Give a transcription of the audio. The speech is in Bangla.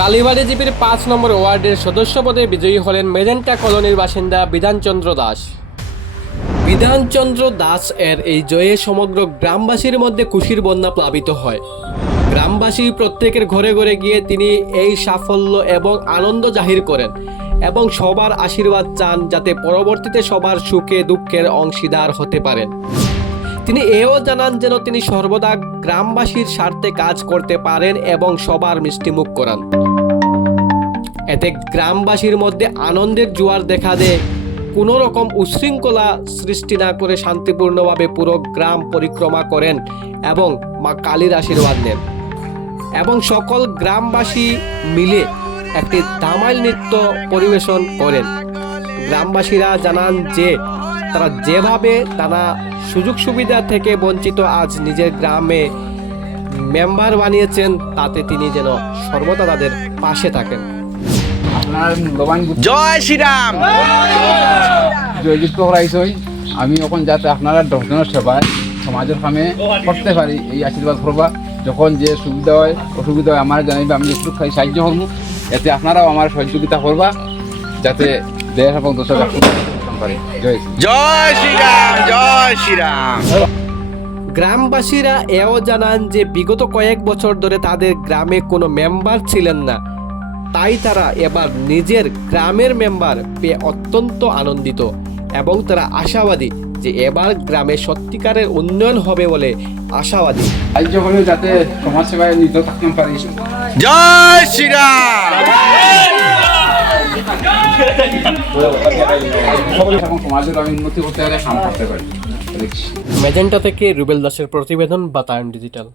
কালীবাড়ি জিপির ৫ নম্বর ওয়ার্ডের সদস্য পদে বিজয়ী হলেন মেজেন্টা কলোনির বাসিন্দা বিধানচন্দ্র দাস। বিধানচন্দ্র দাস এর এই জয়ে সমগ্র গ্রামবাসীর মধ্যে খুশির বন্যা প্লাবিত হয়। গ্রামবাসী প্রত্যেকের ঘরে ঘরে গিয়ে তিনি এই সাফল্য এবং আনন্দ জাহির করেন এবং সবার আশীর্বাদ চান যাতে পরবর্তীতে সবার সুখে দুঃখের অংশীদার হতে পারেন। তিনি এও জানান যেন তিনি সর্বদা গ্রামবাসীর স্বার্থে কাজ করতে পারেন এবং সবার মিষ্টিমুখ করান। এতে গ্রামবাসীর মধ্যে আনন্দের জোয়ার দেখা দেয়। কোনো রকম উশৃঙ্খলা সৃষ্টি না করে শান্তিপূর্ণভাবে পুরো গ্রাম পরিক্রমা করেন এবং মা কালীর আশীর্বাদ নেন এবং সকল গ্রামবাসী মিলে একটি ধামাইল নৃত্য পরিবেশন করেন। গ্রামবাসীরা জানান যে তারা যেভাবে তারা সুযোগ সুবিধা থেকে বঞ্চিত আজ নিজের গ্রামে মেম্বার বানিয়েছেন, তাতে তিনি যেন সর্বদা তাদের পাশে থাকেন। জয় শ্রীরাম। জয়যুক্ত করাইছই আমি এখন যাতে আপনারা 10 জনের সেবায় সমাজের কামে করতে পারি এই আশীর্বাদ করবা। যখন যে সুবিধা হয় অসুবিধা হয় আমার জানাইবা, আমি একটু সাহায্য করবো, এতে আপনারাও আমার সহযোগিতা করবা যাতে দেশ এবং দোষক পারে। জয় শ্রীরাম, জয় শ্রীরাম। গ্রামবাসীরা এও জানান যে বিগত কয়েক বছর ধরে তাদের গ্রামে কোনো মেম্বার ছিলেন না, তাই তারা এবার নিজের গ্রামের মেম্বার পেয়ে অত্যন্ত আনন্দিত এবং তারা আশাবাদী যে এবার গ্রামে সত্যিকারের উন্নয়ন হবে বলে আশাবাদী। সাহায্য হলে যাতে সমাজ সেবায় নিত থাকতে পারি। জয় শ্রীরাম। এবং সমাজের আমি উন্নতি করতে পারি, কাম করতে পারি। মেজেন্টা থেকে রুবেল দাসের প্রতিবেদন, বাতায়ন ডিজিটাল।